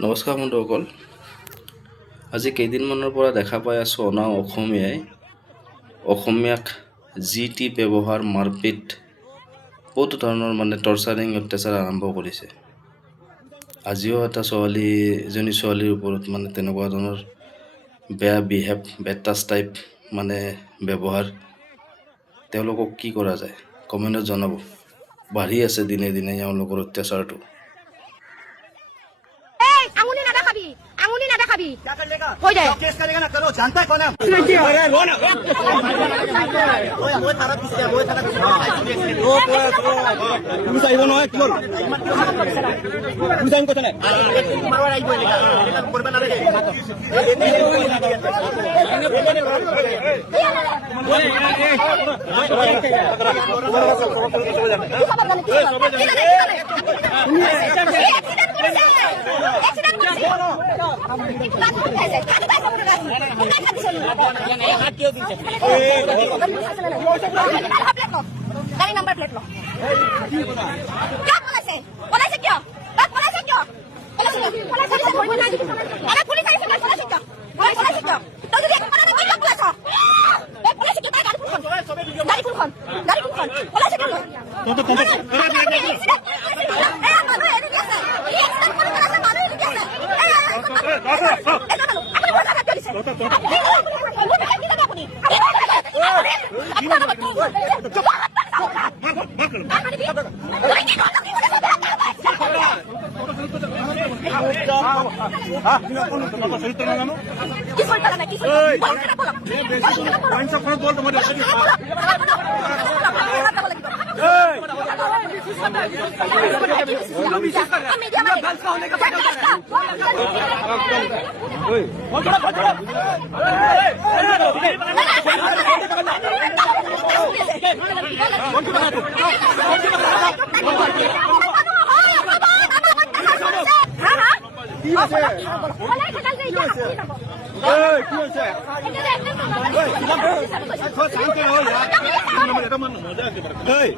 নমস্কাৰ বন্ধুসকল, আজি কেইদিনমানৰ পৰা দেখা পাই আছোঁ অনা অসমীয়াই অসমীয়াক যি টি ব্যৱহাৰ মাৰপিট বহুতো ধৰণৰ টৰ্চাৰিং অত্যাচাৰ আৰম্ভ কৰিছে। আজিও এটা এজনী ছোৱালীৰ ওপৰত তেনেকুৱা ধৰণৰ বেয়া বিহেভ বেটাচ টাইপ ব্যৱহাৰ। তেওঁলোকক কি কৰা যায় কমেণ্টত জনাব। বাঢ়ি আছে দিনে দিনে এওঁলোকৰ অত্যাচাৰটো। क्या कर लेगा? हो जाए केस करेगा ना, करो। जानता है कौन है? वो थाना पीछे है, वो थाना पीछे है। पुलिस आई बोलो है क्यों? पुलिस इनको चले मारवाड़ आई बोलेगा कुर्बान लगे गाड़ी नंबर प्लेट लो। क्या बोला से क्यों? बात बोला से क्यों? अरे पुलिस आई बोला से क्यों? बोला से क्यों? तो ये करा ना क्या बोला था? ए पुलिस की गाड़ी फुल बोला से क्यों? Hey!